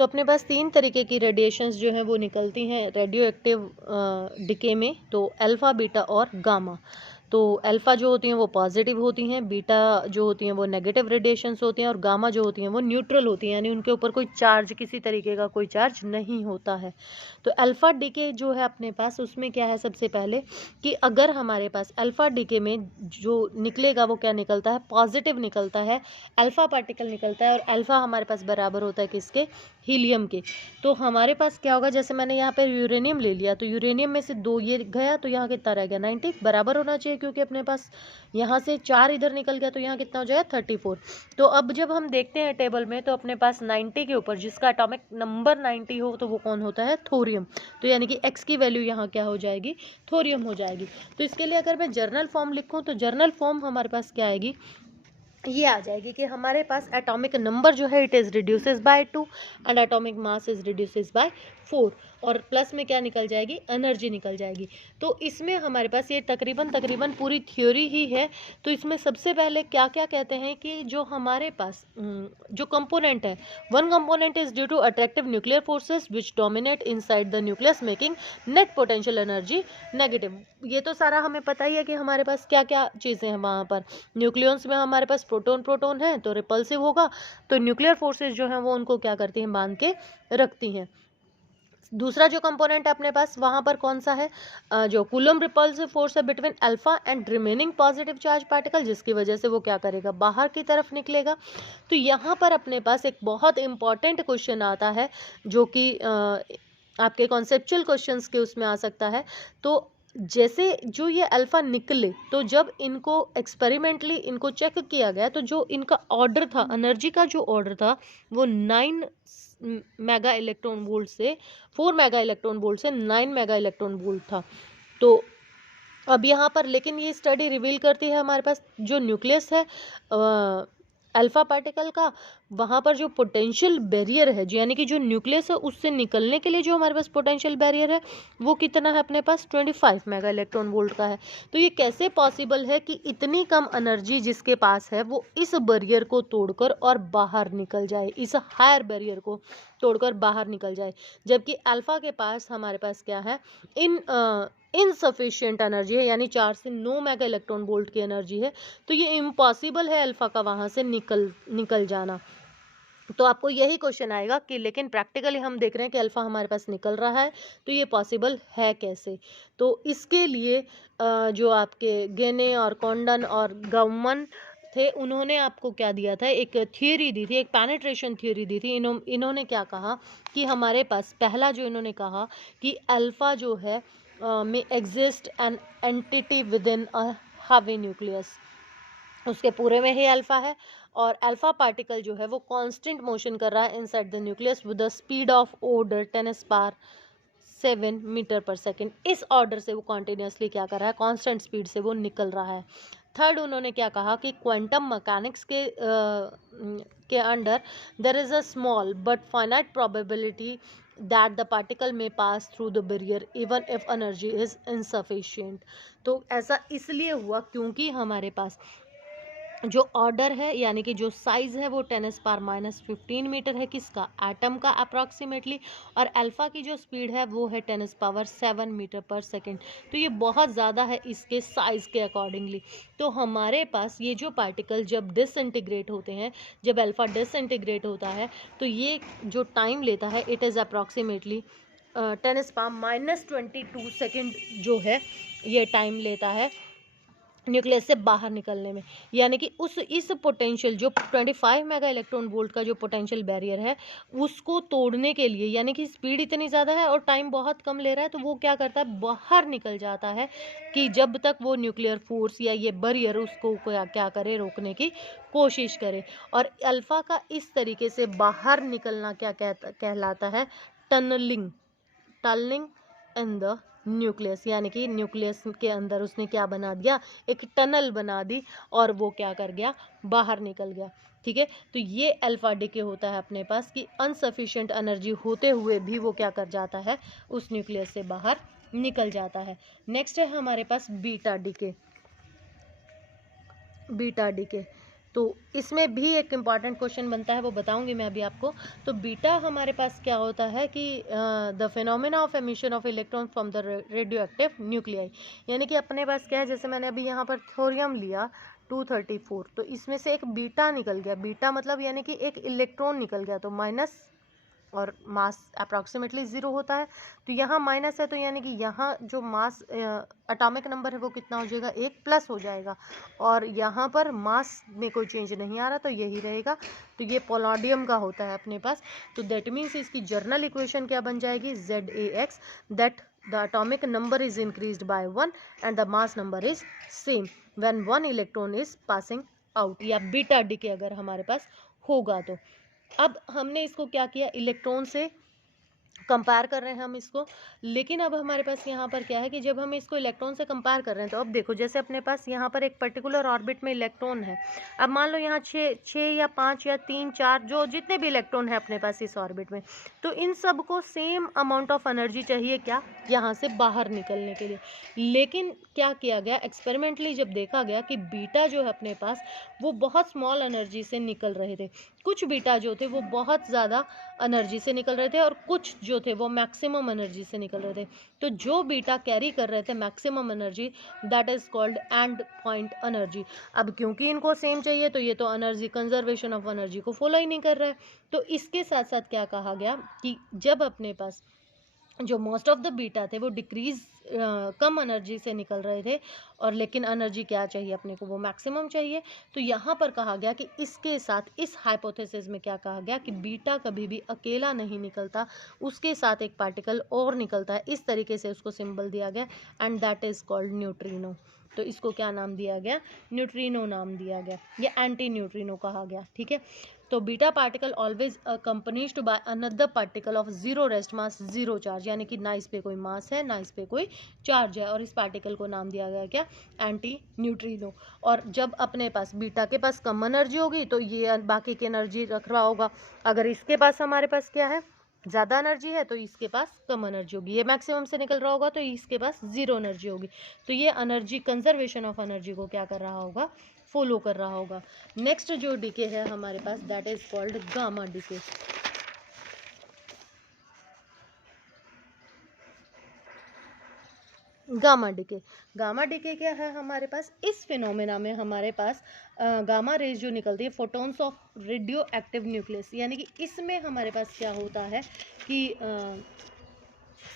तो अपने पास 3 तरीके की रेडिएशंस जो हैं वो निकलती हैं रेडियो एक्टिव डिके में, तो अल्फ़ा, बीटा और गामा। तो अल्फ़ा जो होती हैं वो पॉजिटिव होती हैं, बीटा जो होती हैं वो नेगेटिव रेडिएशंस होती हैं, और गामा जो होती हैं वो न्यूट्रल होती हैं, यानी उनके ऊपर कोई चार्ज, किसी तरीके का कोई चार्ज नहीं होता है। तो अल्फ़ा डीके जो है अपने पास, उसमें क्या है सबसे पहले कि अगर हमारे पास अल्फ़ा डीके में जो निकलेगा वो क्या निकलता है, पॉजिटिव निकलता है, अल्फ़ा पार्टिकल निकलता है, और अल्फ़ा हमारे पास बराबर होता है किसके, हीलियम के। तो हमारे पास क्या होगा, जैसे मैंने यहाँ पे यूरेनियम ले लिया, तो यूरेनियम में से 2 ये गया, तो यहाँ कितना रह गया, 90, बराबर होना चाहिए, क्योंकि अपने पास यहाँ से 4 इधर निकल गया, तो यहाँ कितना हो जाएगा, 34। तो अब जब हम देखते हैं टेबल में, तो अपने पास 90 के ऊपर जिसका एटॉमिक नंबर 90 हो, तो वो कौन होता है, थोरियम। तो यानी कि x की वैल्यू यहाँ क्या हो जाएगी, थोरियम हो जाएगी। तो इसके लिए अगर मैं जर्नल फॉर्म लिखूँ, तो जर्नल फॉर्म हमारे पास क्या आएगी, ये आ जाएगी कि हमारे पास एटॉमिक नंबर जो है it is reduces by 2 and atomic mass is reduces by 4, और प्लस में क्या निकल जाएगी, एनर्जी निकल जाएगी। तो इसमें हमारे पास ये तकरीबन पूरी थ्योरी ही है। तो इसमें सबसे पहले क्या क्या कहते हैं कि जो हमारे पास जो कंपोनेंट है, one component is due to attractive nuclear forces which dominate inside the nucleus making net potential energy negative. ये तो सारा हमें पता ही है कि हमारे पास क्या क्या चीज़ें हैं वहाँ पर। न्यूक्लियस में हमारे पास प्रोटॉन है, तो रिपल्सिव होगा, तो न्यूक्लियर फोर्सेस जो हैं वो उनको क्या करती हैं, बांध के रखती हैं। दूसरा जो कंपोनेंट है अपने पास वहाँ पर कौन सा है, जो कूलम रिपल्सिव फोर्स है between alpha and remaining positive charge particle, जिसकी वजह से वो क्या करेगा, बाहर की तरफ निकलेगा। तो यहाँ पर अपने पास एक बहुत इंपॉर्टेंट क्वेश्चन आता है, जो कि आपके कॉन्सेप्चुअल क्वेश्चंस के उसमें आ सकता है। तो जैसे जो ये अल्फ़ा निकले, तो जब इनको एक्सपेरिमेंटली इनको चेक किया गया, तो जो इनका ऑर्डर था, एनर्जी का जो ऑर्डर था, वो 9 मेगा इलेक्ट्रॉन वोल्ट से 4 मेगा इलेक्ट्रॉन वोल्ट से 9 मेगा इलेक्ट्रॉन वोल्ट था। तो अब यहाँ पर लेकिन ये स्टडी रिवील करती है हमारे पास जो न्यूक्लियस है अल्फा पार्टिकल का, वहाँ पर जो पोटेंशियल बैरियर है, जो यानी कि जो न्यूक्लियस है उससे निकलने के लिए जो हमारे पास पोटेंशियल बैरियर है, वो कितना है अपने पास, 25 मेगा इलेक्ट्रॉन वोल्ट का है। तो ये कैसे पॉसिबल है कि इतनी कम एनर्जी जिसके पास है वो इस बैरियर को तोड़कर और बाहर निकल जाए, इस हायर बैरियर को तोड़कर बाहर निकल जाए, जबकि अल्फा के पास हमारे पास क्या है, इनसफिशिएंट एनर्जी है, यानी 4 से 9 मेगा इलेक्ट्रॉन वोल्ट की एनर्जी है। तो ये इम्पॉसिबल है अल्फा का वहाँ से निकल जाना। तो आपको यही क्वेश्चन आएगा कि लेकिन प्रैक्टिकली हम देख रहे हैं कि अल्फा हमारे पास निकल रहा है, तो ये पॉसिबल है कैसे। तो इसके लिए जो आपके गेने और कॉन्डन और गाउमन थे, उन्होंने आपको क्या दिया था, एक थियोरी दी थी, एक पेनिट्रेशन थियोरी दी थी। इन्होंने क्या कहा कि हमारे पास पहला जो इन्होंने कहा कि अल्फा जो है में exist an entity with in a heavy nucleus, उसके पूरे में ही अल्फा है, और अल्फा पार्टिकल जो है वो कांस्टेंट मोशन कर रहा है inside the nucleus with the speed of order 10⁻7 metre per second. इस ऑर्डर से वो कॉन्टिन्यूसली क्या कर रहा है, कांस्टेंट स्पीड से वो निकल रहा है। थर्ड उन्होंने क्या कहा कि क्वांटम मैकेनिक्स के under their is a small but finite probability that the particle may pass through the barrier even if energy is insufficient। तो ऐसा इसलिए हुआ क्योंकि हमारे पास जो ऑर्डर है, यानी कि जो साइज है, वो 10⁻⁻15 मीटर है, किसका, एटम का अप्रॉक्सीमेटली, और अल्फा की जो स्पीड है वो है 10⁻7 मीटर पर सेकेंड। तो ये बहुत ज़्यादा है इसके साइज के अकॉर्डिंगली। तो हमारे पास ये जो पार्टिकल जब डिसइंटीग्रेट होते हैं, जब अल्फा डिसइंटीग्रेट होता है, तो ये जो टाइम लेता है इट इज़ अप्रॉक्सीमेटली 10⁻22 सेकेंड जो है ये टाइम लेता है न्यूक्लियस से बाहर निकलने में। यानी कि इस पोटेंशियल जो 25 मेगा इलेक्ट्रॉन वोल्ट का जो पोटेंशियल बैरियर है, उसको तोड़ने के लिए, यानी कि स्पीड इतनी ज़्यादा है और टाइम बहुत कम ले रहा है, तो वो क्या करता है, बाहर निकल जाता है, कि जब तक वो न्यूक्लियर फोर्स या ये बैरियर उसको क्या करे, रोकने की कोशिश करे। और अल्फा का इस तरीके से बाहर निकलना क्या कहलाता है, टनलिंग इन द न्यूक्लियस, यानी कि न्यूक्लियस के अंदर उसने क्या बना दिया, एक टनल बना दी, और वो क्या कर गया, बाहर निकल गया। ठीक है, तो ये अल्फा डीके होता है अपने पास कि अनसफिशिएंट एनर्जी होते हुए भी वो क्या कर जाता है, उस न्यूक्लियस से बाहर निकल जाता है। नेक्स्ट है हमारे पास बीटा डीके। बीटा डीके तो इसमें भी एक इम्पॉर्टेंट क्वेश्चन बनता है, वो बताऊंगी मैं अभी आपको। तो बीटा हमारे पास क्या होता है कि the phenomena of emission of electron from the radio active nuclei, यानी कि अपने पास क्या है, जैसे मैंने अभी यहाँ पर थोरियम लिया 234, तो इसमें से एक बीटा निकल गया, बीटा मतलब यानी कि एक इलेक्ट्रॉन निकल गया, तो माइनस, और मास अप्रॉक्सीमेटली 0 होता है, तो यहाँ माइनस है, तो यानी कि यहाँ जो मास एटॉमिक नंबर है वो कितना हो जाएगा, 1 प्लस हो जाएगा, और यहाँ पर मास में कोई चेंज नहीं आ रहा, तो यही रहेगा। तो ये पोलोडियम का होता है अपने पास। तो दैट मीन्स इसकी जर्नल इक्वेशन क्या बन जाएगी, ZaX, that the atomic number is increased by 1 and the mass number is same when one electron is passing out, या बीटा डिके अगर हमारे पास होगा तो। अब हमने इसको क्या किया, इलेक्ट्रॉन से कंपेयर कर रहे हैं हम इसको, लेकिन अब हमारे पास यहाँ पर क्या है कि जब हम इसको इलेक्ट्रॉन से कंपेयर कर रहे हैं, तो अब देखो जैसे अपने पास यहाँ पर एक पर्टिकुलर ऑर्बिट में इलेक्ट्रॉन है, अब मान लो यहाँ 6 या 5 या 3 4 जो जितने भी इलेक्ट्रॉन है अपने पास इस ऑर्बिट में, तो इन सबको सेम अमाउंट ऑफ एनर्जी चाहिए क्या, यहाँ से बाहर निकलने के लिए। लेकिन क्या किया गया, एक्सपेरिमेंटली जब देखा गया कि बीटा जो है अपने पास वो बहुत स्मॉल एनर्जी से निकल रहे थे, कुछ बीटा जो थे वो बहुत ज़्यादा एनर्जी से निकल रहे थे, और कुछ जो थे वो मैक्सिमम एनर्जी से निकल रहे थे। तो जो बीटा कैरी कर रहे थे maximum energy, that is called and point energy. अब क्योंकि इनको सेम चाहिए, तो ये तो एनर्जी कंजर्वेशन ऑफ एनर्जी को फॉलो ही नहीं कर रहा है। तो इसके साथ साथ क्या कहा गया कि जब अपने पास जो मोस्ट ऑफ द बीटा थे वो डिक्रीज कम एनर्जी से निकल रहे थे, और लेकिन एनर्जी क्या चाहिए अपने को, वो मैक्सिमम चाहिए। तो यहाँ पर कहा गया कि इसके साथ इस हाइपोथेसिस में क्या कहा गया कि बीटा कभी भी अकेला नहीं निकलता, उसके साथ एक पार्टिकल और निकलता है। इस तरीके से उसको सिंबल दिया गया, and that is called neutrino. तो इसको क्या नाम दिया गया, न्यूट्रिनो नाम दिया गया, या एंटी न्यूट्रिनो कहा गया, ठीक है। तो beta particle always accompanied by another particle of zero rest mass zero charge, यानी कि ना इस पे कोई मास है ना इस पे कोई चार्ज है, और इस पार्टिकल को नाम दिया गया क्या, एंटी न्यूट्रिनो। और जब अपने पास बीटा के पास कम एनर्जी होगी तो ये बाकी की एनर्जी रख रहा होगा, अगर इसके पास हमारे पास क्या है, ज़्यादा एनर्जी है, तो इसके पास कम एनर्जी होगी, ये मैक्सिमम से निकल रहा होगा तो इसके पास जीरो एनर्जी होगी। तो ये एनर्जी कंजर्वेशन ऑफ एनर्जी को क्या कर रहा होगा, फॉलो कर रहा होगा। नेक्स्ट जो डीके है हमारे पास, that is called gamma decay. Gamma decay, gamma decay क्या है हमारे पास, इस फिनोमेना में हमारे पास गामा रेज जो निकलती है photons of radio active nucleus, यानी कि इसमें हमारे पास क्या होता है कि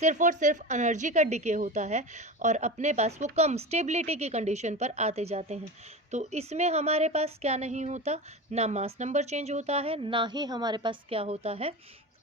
सिर्फ और सिर्फ एनर्जी का डिके होता है, और अपने पास वो कम स्टेबिलिटी की कंडीशन पर आते जाते हैं। तो इसमें हमारे पास क्या नहीं होता, ना मास नंबर चेंज होता है, ना ही हमारे पास क्या होता है,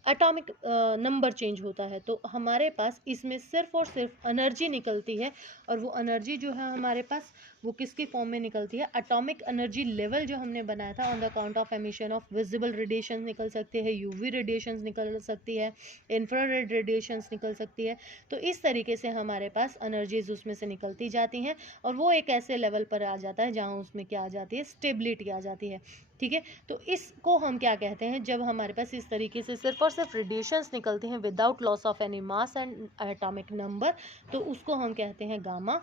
एटॉमिक नंबर चेंज होता है। तो हमारे पास इसमें सिर्फ और सिर्फ एनर्जी निकलती है, और वो एनर्जी जो है हमारे पास वो किसकी फॉर्म में निकलती है, एटॉमिक एनर्जी लेवल जो हमने बनाया था on the count of emission of visible radiation निकल सकते हैं, यूवी रेडिएशंस निकल सकती है, इंफ्रारेड रेडिएशंस निकल सकती है। तो इस तरीके से हमारे पास एनर्जीज उसमें से निकलती जाती हैं, और वो एक ऐसे लेवल पर आ जाता है जहाँ उसमें क्या आ जाती है, स्टेबिलिटी आ जाती है, ठीक है। तो इसको हम क्या कहते हैं, जब हमारे पास इस तरीके से सिर्फ और सिर्फ रेडिएशंस निकलते हैं without loss of any mass and atomic number, तो उसको हम कहते हैं गामा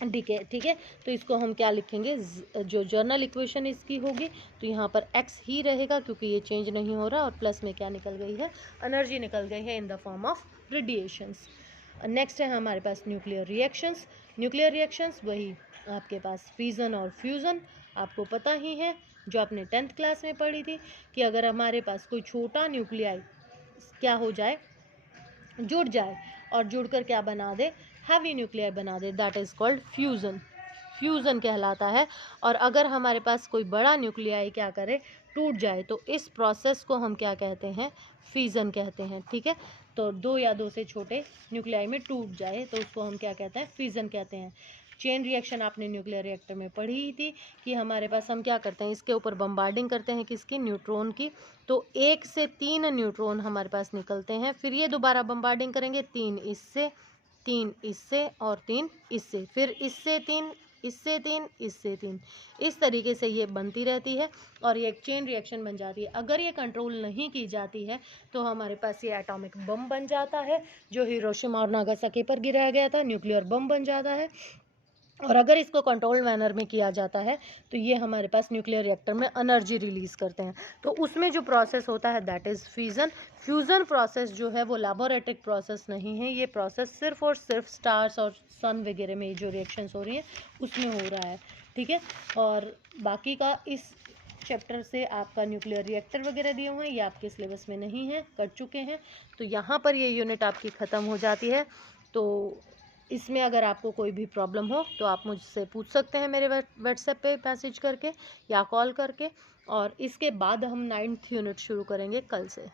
डीके, ठीक है। तो इसको हम क्या लिखेंगे, जो जर्नल इक्वेशन इसकी होगी, तो यहाँ पर x ही रहेगा क्योंकि ये चेंज नहीं हो रहा, और प्लस में क्या निकल गई है, एनर्जी निकल गई है in the form of radiations. Next है हमारे पास न्यूक्लियर रिएक्शंस। न्यूक्लियर रिएक्शंस वही आपके पास फिजन और फ्यूज़न, आपको पता ही है जो आपने 10th क्लास में पढ़ी थी, कि अगर हमारे पास कोई छोटा न्यूक्लियाई क्या हो जाए, जुड़ जाए, और जुड़कर क्या बना दे, हैवी न्यूक्लियाई बना दे, that is called fusion, fusion कहलाता है। और अगर हमारे पास कोई बड़ा न्यूक्लियाई क्या करे, टूट जाए, तो इस प्रोसेस को हम क्या कहते हैं, फिजन कहते हैं, ठीक है। तो 2 या 2 से छोटे न्यूक्लियाई में टूट जाए तो उसको हम क्या कहते हैं, फिजन कहते हैं। चेन रिएक्शन आपने न्यूक्लियर रिएक्टर में पढ़ी ही थी कि हमारे पास हम क्या करते हैं, इसके ऊपर बम्बार्डिंग करते हैं किसकी, न्यूट्रॉन की। तो 1 से 3 न्यूट्रॉन हमारे पास निकलते हैं, फिर ये दोबारा बम्बार्डिंग करेंगे, 3 इससे, 3 इससे, और 3 इससे, फिर इससे 3, इससे 3, इससे 3, इस तरीके से ये बनती रहती है, और ये एक चेन रिएक्शन बन जाती है। अगर ये कंट्रोल नहीं की जाती है तो हमारे पास ये एटॉमिक बम बन जाता है, जो हिरोशिमा और नागासाकी पर गिराया गया था, न्यूक्लियर बम बन जाता है। और अगर इसको कंट्रोल मैनर में किया जाता है तो ये हमारे पास न्यूक्लियर रिएक्टर में एनर्जी रिलीज़ करते हैं। तो उसमें जो प्रोसेस होता है that is fusion. Fusion process जो है वो लैबोरेटरिक प्रोसेस नहीं है, ये प्रोसेस सिर्फ और सिर्फ स्टार्स और सन वगैरह में जो रिएक्शंस हो रही हैं उसमें हो रहा है, ठीक है। और बाकी का इस चैप्टर से आपका न्यूक्लियर रिएक्टर वगैरह दिए हुए हैं, ये आपके सिलेबस में नहीं है, कट चुके हैं। तो यहाँ पर ये यूनिट आपकी ख़त्म हो जाती है। तो इसमें अगर आपको कोई भी प्रॉब्लम हो तो आप मुझसे पूछ सकते हैं मेरे व्हाट्सएप पे मैसेज करके या कॉल करके। और इसके बाद हम 9th यूनिट शुरू करेंगे कल से।